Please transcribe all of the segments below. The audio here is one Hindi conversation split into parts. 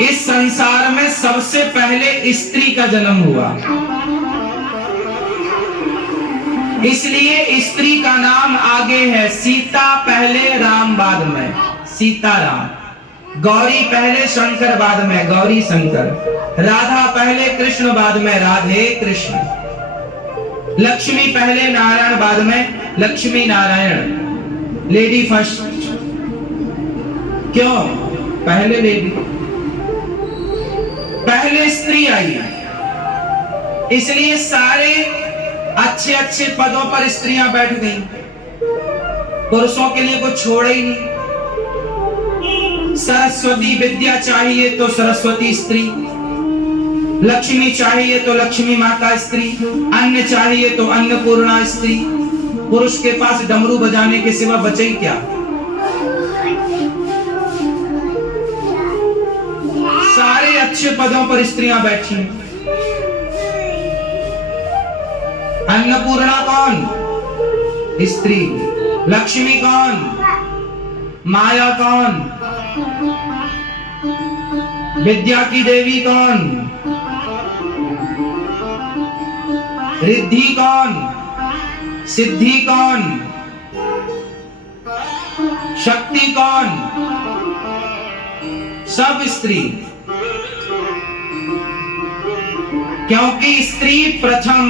इस संसार में सबसे पहले स्त्री का जन्म हुआ, इसलिए स्त्री का नाम आगे है। सीता पहले, राम बाद में, सीताराम। गौरी पहले, शंकर बाद में, गौरी शंकर। राधा पहले, कृष्ण बाद में, राधे कृष्ण। लक्ष्मी पहले, नारायण बाद में, लक्ष्मी नारायण। Lady first. क्यों? पहले लेडी, पहले स्त्री आई, इसलिए सारे अच्छे अच्छे पदों पर स्त्रियां बैठ गईं। पुरुषों के लिए कुछ छोड़े ही नहीं। सरस्वती विद्या चाहिए तो सरस्वती स्त्री, लक्ष्मी चाहिए तो लक्ष्मी माता स्त्री, अन्न चाहिए तो अन्नपूर्णा स्त्री। पुरुष के पास डमरू बजाने के सिवा बचे ही क्या? सारे अच्छे पदों पर स्त्रियां बैठी। अन्नपूर्णा कौन? स्त्री। लक्ष्मी कौन? माया कौन? विद्या की देवी कौन? रिद्धि कौन? सिद्धि कौन? शक्ति कौन? सब स्त्री, क्योंकि स्त्री प्रथम।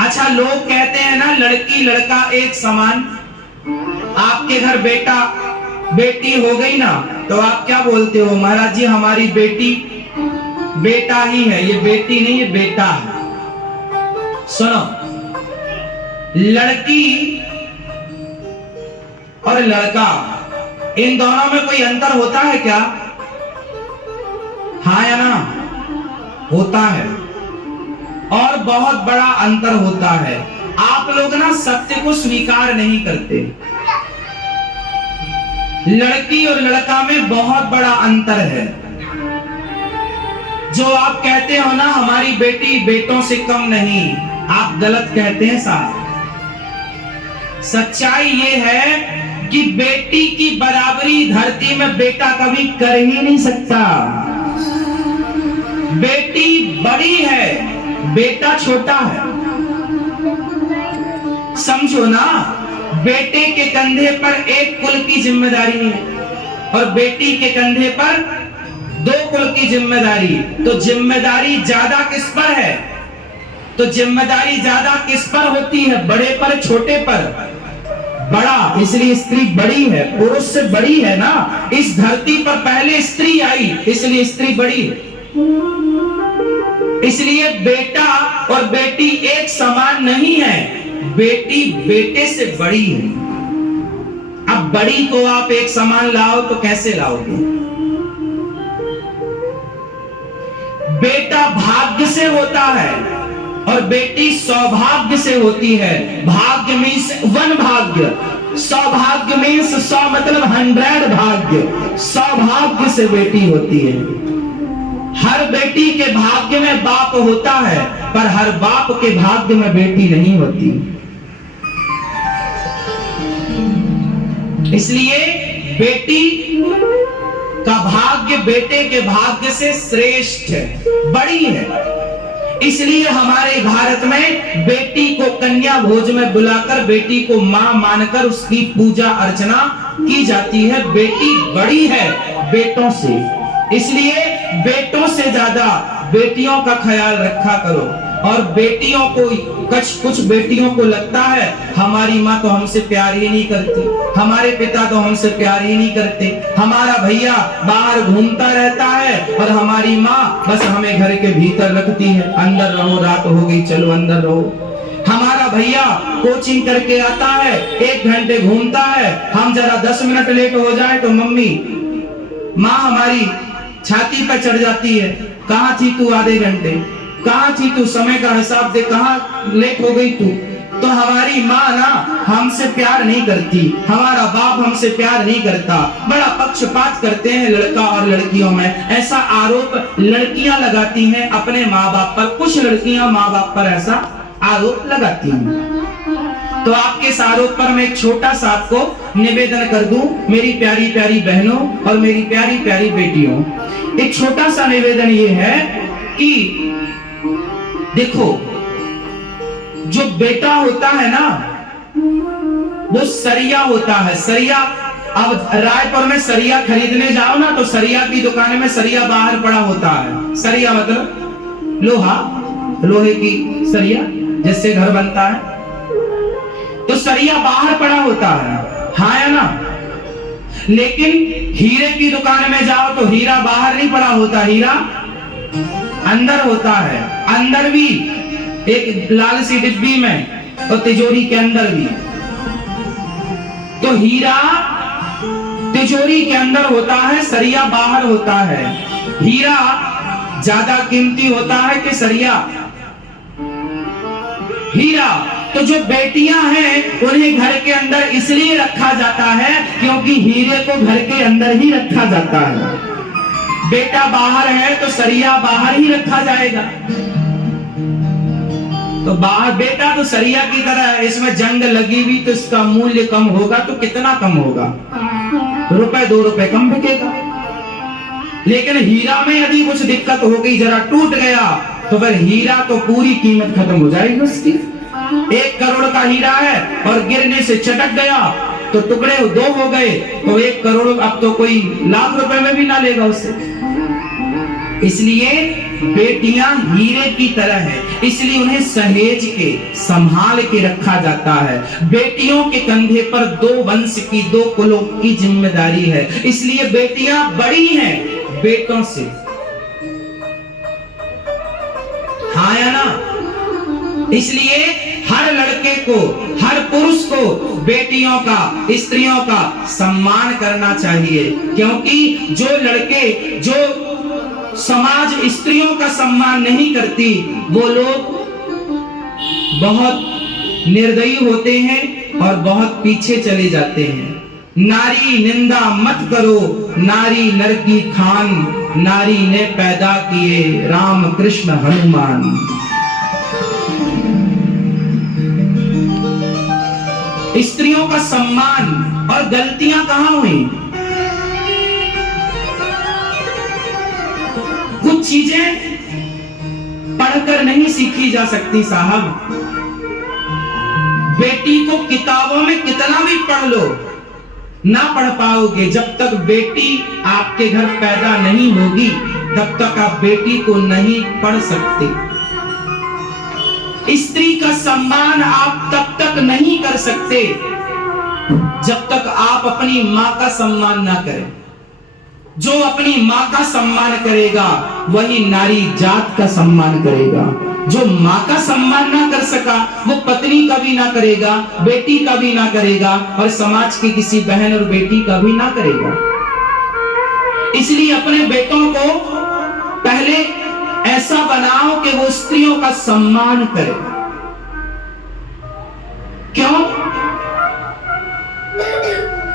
अच्छा, लोग कहते हैं ना लड़की लड़का एक समान। आपके घर बेटा बेटी हो गई ना, तो आप क्या बोलते हो? महाराज जी हमारी बेटी बेटा ही है। ये बेटी नहीं, ये बेटा है। सुनो, लड़की और लड़का, इन दोनों में कोई अंतर होता है क्या? हाँ या ना? होता है, और बहुत बड़ा अंतर होता है। आप लोग ना सत्य को स्वीकार नहीं करते। लड़की और लड़का में बहुत बड़ा अंतर है। जो आप कहते हो ना हमारी बेटी बेटों से कम नहीं, आप गलत कहते हैं साहब। सच्चाई ये है कि बेटी की बराबरी धरती में बेटा कभी कर ही नहीं सकता। बेटी बड़ी है, बेटा छोटा है। समझो ना, बेटे के कंधे पर एक कुल की जिम्मेदारी है और बेटी के कंधे पर दो कुल की जिम्मेदारी। तो जिम्मेदारी ज्यादा किस पर है? तो जिम्मेदारी ज्यादा किस पर होती है? बड़े पर, छोटे पर? बड़ा, इसलिए स्त्री बड़ी है, पुरुष से बड़ी है ना। इस धरती पर पहले स्त्री आई, इसलिए स्त्री बड़ी है। इसलिए बेटा और बेटी एक समान नहीं है, बेटी बेटे से बड़ी है। अब बड़ी को आप एक समान लाओ तो कैसे लाओगे? बेटा भाग्य से होता है और बेटी सौभाग्य से होती है। भाग्य मीन्स वन भाग्य, सौभाग्य मीन्स 100 मतलब 100 भाग्य। सौभाग्य से बेटी होती है। हर बेटी के भाग्य में बाप होता है, पर हर बाप के भाग्य में बेटी नहीं होती। इसलिए बेटी का भाग्य बेटे के भाग्य से श्रेष्ठ है, बड़ी है। इसलिए हमारे भारत में बेटी को कन्या भोज में बुलाकर बेटी को मां मानकर उसकी पूजा अर्चना की जाती है। बेटी बड़ी है बेटों से, इसलिए बेटों से ज्यादा बेटियों का ख्याल रखा करो। और बेटियों को, कुछ बेटियों को लगता है हमारी माँ तो हमसे प्यार ही नहीं करती, हमारे पिता तो हमसे प्यार ही नहीं करते, हमारा भैया बाहर घूमता रहता है और हमारी माँ बस हमें घर के भीतर रखती है। अंदर रहो, रात हो गई, चलो अंदर रहो। हमारा भैया कोचिंग करके आता है, 1 घंटे घूमता है, हम जरा 10 मिनट लेट हो जाए तो मम्मी, माँ हमारी छाती पर चढ़ जाती है, कहाँ थी तू आधे घंटे, कहाँ थी तू, समय का हिसाब दे, कहाँ लेट हो गई तू। तो हमारी माँ ना हमसे प्यार नहीं करती, हमारा बाप हमसे प्यार नहीं करता। बड़ा पक्षपात करते हैं लड़का और लड़कियों में। ऐसा आरोप लड़कियां लगाती हैं अपने माँ बाप पर, कुछ लड़कियां माँ बाप पर ऐसा आरोप लगाती हैं। तो आपके सारों पर मैं एक छोटा सा आपको निवेदन कर दूं, मेरी प्यारी प्यारी बहनों और मेरी प्यारी प्यारी बेटियों, एक छोटा सा निवेदन ये है कि देखो, जो बेटा होता है ना वो सरिया होता है। सरिया, अब रायपुर में सरिया खरीदने जाओ ना तो सरिया की दुकान में सरिया बाहर पड़ा होता है। सरिया मतलब लोहा, लोहे की सरिया जिससे घर बनता है, तो सरिया बाहर पड़ा होता है, हाँ या ना। लेकिन हीरे की दुकान में जाओ तो हीरा बाहर नहीं पड़ा होता, हीरा अंदर होता है। अंदर भी एक लाल सी डिब्बी में और तिजोरी के अंदर भी। तो हीरा तिजोरी के अंदर होता है, सरिया बाहर होता है। हीरा ज्यादा कीमती होता है कि सरिया? हीरा। तो जो बेटियां हैं उन्हें घर के अंदर इसलिए रखा जाता है क्योंकि हीरे को घर के अंदर ही रखा जाता है। बेटा बाहर है तो सरिया बाहर ही रखा जाएगा। तो बाहर बेटा तो सरिया की तरह है, इसमें जंग लगी हुई तो इसका मूल्य कम होगा। तो कितना कम होगा? रुपए 2 रुपए कम बिकेगा। लेकिन हीरा में यदि कुछ दिक्कत हो गई, जरा टूट गया, तो फिर हीरा तो पूरी कीमत खत्म हो जाएगी उसकी। 1 करोड़ का हीरा है और गिरने से चटक गया तो टुकड़े 2 हो गए, तो 1 करोड़ अब तो कोई लाख रुपए में भी ना लेगा उससे। इसलिए बेटियां हीरे की तरह है, इसलिए उन्हें सहेज के संभाल के रखा जाता है। बेटियों के कंधे पर 2 वंश की, 2 कुलों की जिम्मेदारी है। इसलिए बेटियां बड़ी हैं बेटों से, हाँ या ना। इसलिए हर लड़के को, हर पुरुष को बेटियों का, स्त्रियों का सम्मान करना चाहिए। क्योंकि जो लड़के, जो समाज स्त्रियों का सम्मान नहीं करती, वो लोग बहुत निर्दयी होते हैं और बहुत पीछे चले जाते हैं। नारी निंदा मत करो, नारी नर की खान, नारी ने पैदा किए राम कृष्ण हनुमान। स्त्रियों का सम्मान। और गलतियां कहां हुई? कुछ चीजें पढ़कर नहीं सीखी जा सकती साहब। बेटी को किताबों में कितना भी पढ़ लो, ना पढ़ पाओगे। जब तक बेटी आपके घर पैदा नहीं होगी तब तक आप बेटी को नहीं पढ़ सकते। स्त्री का सम्मान आप तब तक नहीं कर सकते जब तक आप अपनी मां का सम्मान ना करें। जो अपनी मां का सम्मान करेगा वही नारी जात का सम्मान करेगा। जो मां का सम्मान ना कर सका वो पत्नी का भी ना करेगा, बेटी का भी ना करेगा और समाज की किसी बहन और बेटी का भी ना करेगा। इसलिए अपने बेटों को पहले ऐसा बनाओ कि वो स्त्रियों का सम्मान करे। क्यों?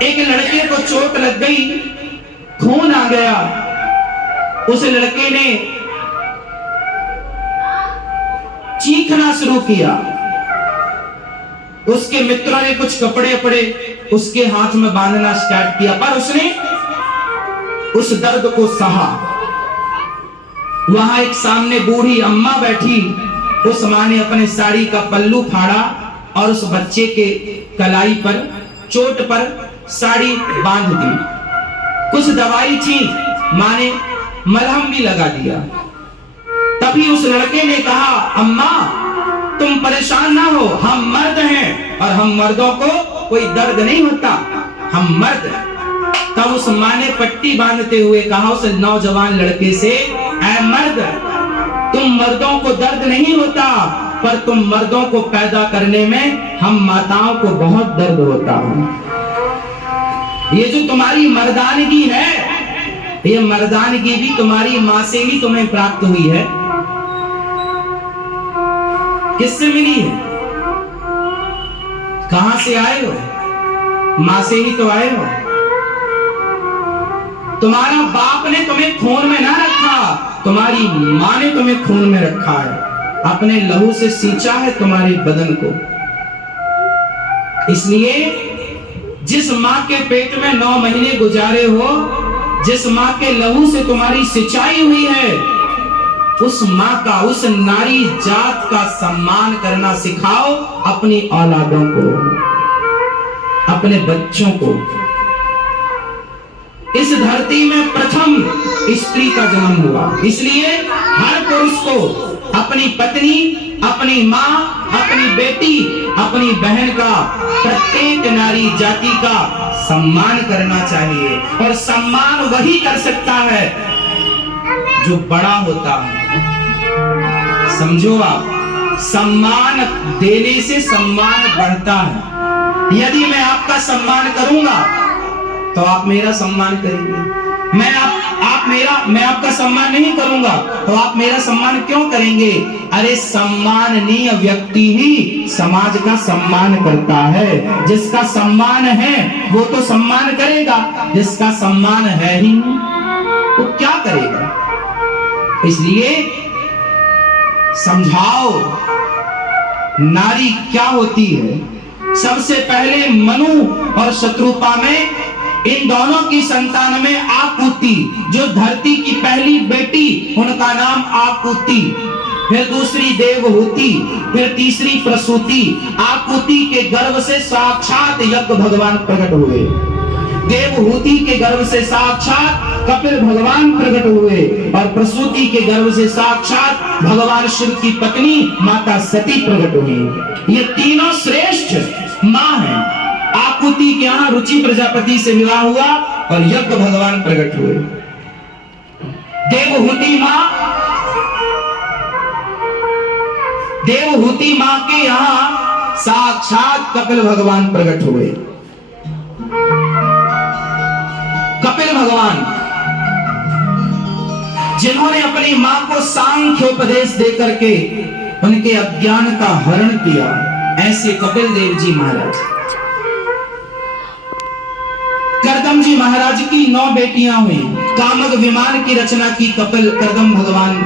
एक लड़के को चोट लग गई, खून आ गया, उस लड़के ने चीखना शुरू किया। उसके मित्रों ने कुछ कपड़े पड़े उसके हाथ में बांधना स्टार्ट किया, पर उसने उस दर्द को सहा। वहां एक सामने बूढ़ी अम्मा बैठी, उस मां ने अपने साड़ी का पल्लू फाड़ा और उस बच्चे के कलाई पर, चोट पर साड़ी बांध दी। कुछ दवाई थी, मां ने मलहम भी लगा दिया। तभी उस लड़के ने कहा, अम्मा तुम परेशान ना हो, हम मर्द हैं और हम मर्दों को कोई दर्द नहीं होता, हम मर्द हैं। तब उस मां ने पट्टी बांधते हुए कहा उस नौजवान लड़के से, ऐ मर्द, तुम मर्दों को दर्द नहीं होता, पर तुम मर्दों को पैदा करने में हम माताओं को बहुत दर्द होता है। ये जो तुम्हारी मर्दानगी है, ये मर्दानगी भी तुम्हारी मां से ही तुम्हें प्राप्त हुई है। किससे मिली है? कहां से आए हो? मां से ही तो आए हो। तुम्हारा बाप ने तुम्हें खून में ना रखा, तुम्हारी मां ने तुम्हें खून में रखा है, अपने लहू से सींचा है तुम्हारे बदन को। इसलिए जिस माँ के पेट में 9 महीने गुजारे हो, जिस माँ के लहू से तुम्हारी सिंचाई हुई है, उस माँ का, उस नारी जात का सम्मान करना सिखाओ अपनी औलादों को, अपने बच्चों को। इस धरती में प्रथम स्त्री का जन्म हुआ, इसलिए हर पुरुष को अपनी पत्नी, अपनी माँ, अपनी बेटी, अपनी बहन का, प्रत्येक नारी जाति का सम्मान करना चाहिए। और सम्मान वही कर सकता है जो बड़ा होता है। समझो आप, सम्मान देने से सम्मान बढ़ता है। यदि मैं आपका सम्मान करूंगा तो आप मेरा सम्मान करेंगे। मैं आपका सम्मान नहीं करूंगा तो आप मेरा सम्मान क्यों करेंगे? अरे सम्माननीय व्यक्ति ही समाज का सम्मान करता है। जिसका सम्मान है वो तो सम्मान करेगा, जिसका सम्मान है ही नहीं वो क्या करेगा? इसलिए समझाओ नारी क्या होती है। सबसे पहले मनु और शत्रुपा में, इन दोनों की संतान में आकुति, जो धरती की पहली बेटी, उनका नाम आकुति, फिर दूसरी देवहूति, फिर तीसरी प्रसूति। आकुति के गर्भ से साक्षात यज्ञ भगवान प्रकट हुए, देवहूति के गर्भ से साक्षात कपिल भगवान प्रकट हुए, और प्रसूति के गर्भ से साक्षात भगवान शिव की पत्नी माता सती प्रकट हुई। ये तीनों श्रेष्ठ माँ हैं। आकुति के यहाँ रुचि प्रजापति से विवाह हुआ और यज्ञ भगवान प्रकट हुए। देवहूति माँ के यहाँ साक्षात कपिल भगवान प्रकट हुए। कपिल भगवान जिन्होंने अपनी मां को सांख्योपदेश देकर के उनके अज्ञान का हरण किया, ऐसे कपिल देव जी महाराज। करदम जी महाराज की 9 बेटियां हुई। कामक विमान की रचना की कपिल करदम भगवान